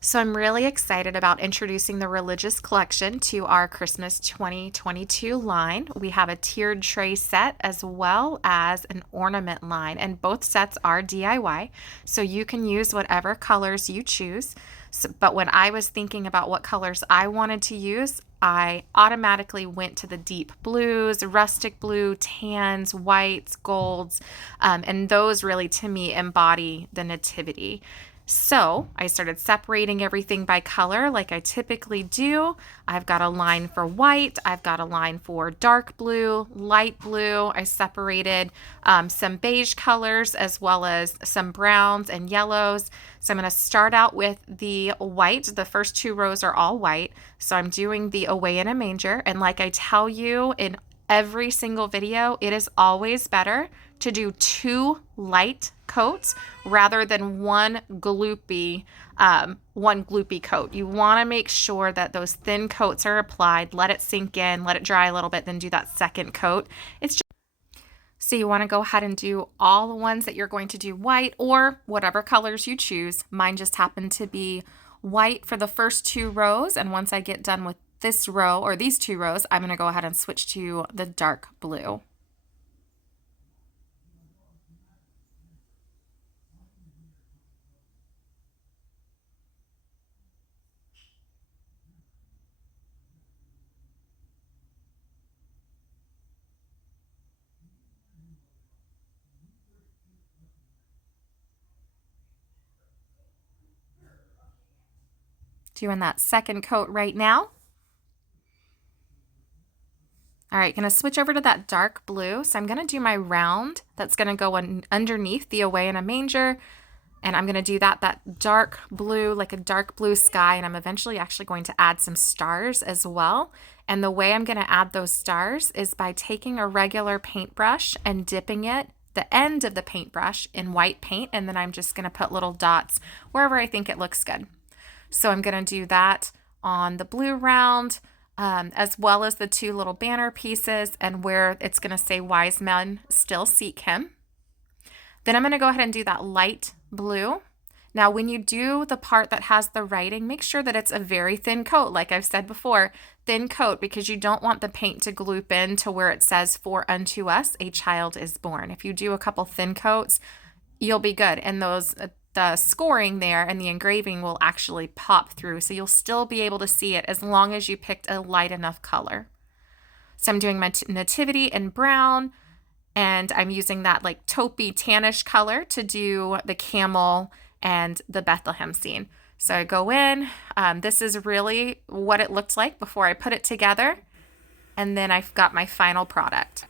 So I'm really excited about introducing the religious collection to our Christmas 2022 line. We have a tiered tray set as well as an ornament line, and both sets are DIY, so you can use whatever colors you choose. But when I was thinking about what colors I wanted to use, I automatically went to the deep blues, rustic blue, tans, whites, golds, and those really to me embody the Nativity. So I started separating everything by color like I typically do. I've got a line for white, I've got a line for dark blue, light blue. I separated some beige colors as well as some browns and yellows. So I'm going to start out with the white. The first two rows are all white. So I'm doing the Away in a Manger. And like I tell you in every single video, it is always better to do two light coats rather than one gloopy coat. You want to make sure that those thin coats are applied, let it sink in, let it dry a little bit, then do that second coat. It's just so you want to go ahead and do all the ones that you're going to do white or whatever colors you choose. Mine just happened to be white for the first two rows, and once I get done with this row or these two rows, I'm going to go ahead and switch to the dark blue. Doing that second coat right now. All right, gonna switch over to that dark blue. So I'm gonna do my round that's gonna go underneath the Away in a Manger. And I'm gonna do that dark blue, like a dark blue sky. And I'm eventually actually going to add some stars as well. And the way I'm gonna add those stars is by taking a regular paintbrush and dipping the end of the paintbrush in white paint. And then I'm just gonna put little dots wherever I think it looks good. So I'm going to do that on the blue round, as well as the two little banner pieces and where it's going to say wise men still seek him. Then I'm going to go ahead and do that light blue. Now, when you do the part that has the writing, make sure that it's a very thin coat. Like I've said before, thin coat, because you don't want the paint to gloop in to where it says, "For unto us a child is born." If you do a couple thin coats, you'll be good. And the scoring there and the engraving will actually pop through. So you'll still be able to see it as long as you picked a light enough color. So I'm doing my Nativity in brown, and I'm using that like taupey tannish color to do the camel and the Bethlehem scene. So I go in, this is really what it looked like before I put it together. And then I've got my final product.